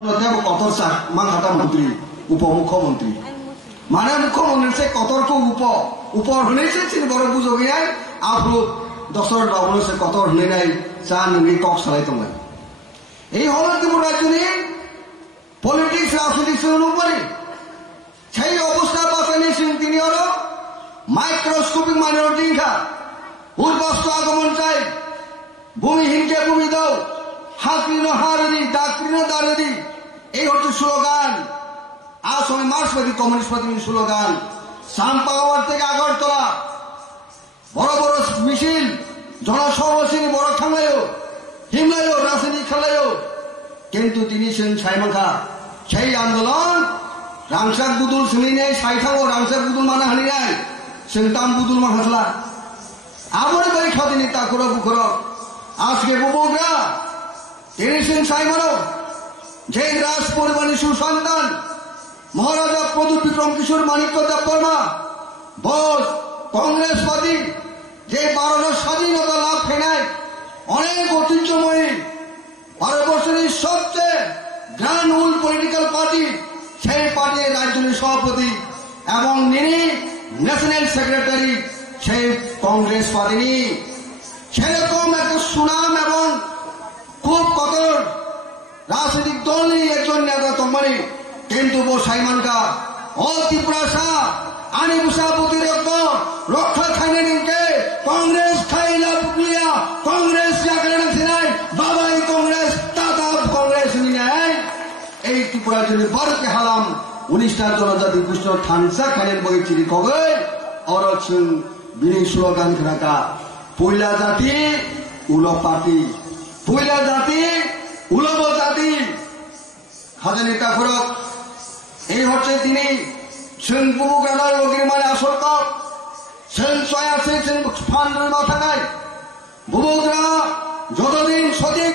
মন্ত্রী উপমুখ্যমন্ত্রী মানে মুখ্যমন্ত্রী সে কতর্ক উপর হনেছে তিনি বড় বুঝোগে নাই আফ্রো দশরথ বাবু সে কতর হনে নাই চা নঙ্গি কক সালাই তোমায় এই হল ত্রিপুরা রাজ্যনি পলিটিক্স রাজনীতি উপরে সেই অবস্থা বাঁচানি তিনি হল মাইক্রোস্কোপিক মাইনরিটি খা উর্বস্ত আগমন চাই ভূমিহীনকে ভূমি দাও হাসপিন হারি ডাকপিন দারি এই হচ্ছে স্লোগান আসলে মার্ক্সবাদী কমিউনিস্ট পার্টির স্লোগান সাম্পাওয়ার থেকে আগরতলা বড় বড় মিছিল জনসমাবেশ বড় খাঙ্গাইও হিমলাইও রাজনীতি খেলাইও কিন্তু তিনি সাইমাখা সেই আন্দোলন রাংসাক বুদুল শুনি নেই সাইথাও রাংসাক বুদুল মানা হানি নাই তাম বুদুল মাখাতলা আবরে বাড়ি খাদিনি তা করো বুখর আজকে বুবুকরা তিনি সাইমানো যে রাজ পরিবারের সুসন্তান মহারাজা প্রদীপ বিক্রম কিশোর মানিক্য দেববর্মা বোস কংগ্রেস পার্টি যে ভারতের স্বাধীনতা লাভ ফেনায় অনেক ঐতিহ্যময়ী ভারতবর্ষের সবচেয়ে গ্র্যান্ড ওল্ড পলিটিক্যাল পার্টি সেই পার্টির রাজ্যের সভাপতি এবং তিনি ন্যাশনাল সেক্রেটারি সেই কংগ্রেস পার্টি সেরকম একটা সুনাম এবং খুব কঠোর রাজনৈতিক দল নেই একজন নেতা তোমারই কিন্তু বো সাইমানকা ও ত্রিপুরা শাহ আনি বুসাপতির রক্ষা খাইনে নিকে কংগ্রেস খাইলা পুকলিয়া কংগ্রেস নাই বাবাই কংগ্রেস তাতা কংগ্রেস নাই এই ত্রিপুরা জন্য বড়কে হালাম 19টা জনজাতি কৃষ্ণ থানসা খাইলেন বই চিরি কবে অরছুন বিনি স্লোগান রাখা পয়লা জাতি উলো পার্টি পয়লা জাতি উলব জাতি হাজার ফরক এই হচ্ছে তিনি সিংপুবু গেলার লোকের মানে আসল কাপ সেন ছয় আছে ফান্ডের মাথা নাই বুবুকরা যতদিন সঠিক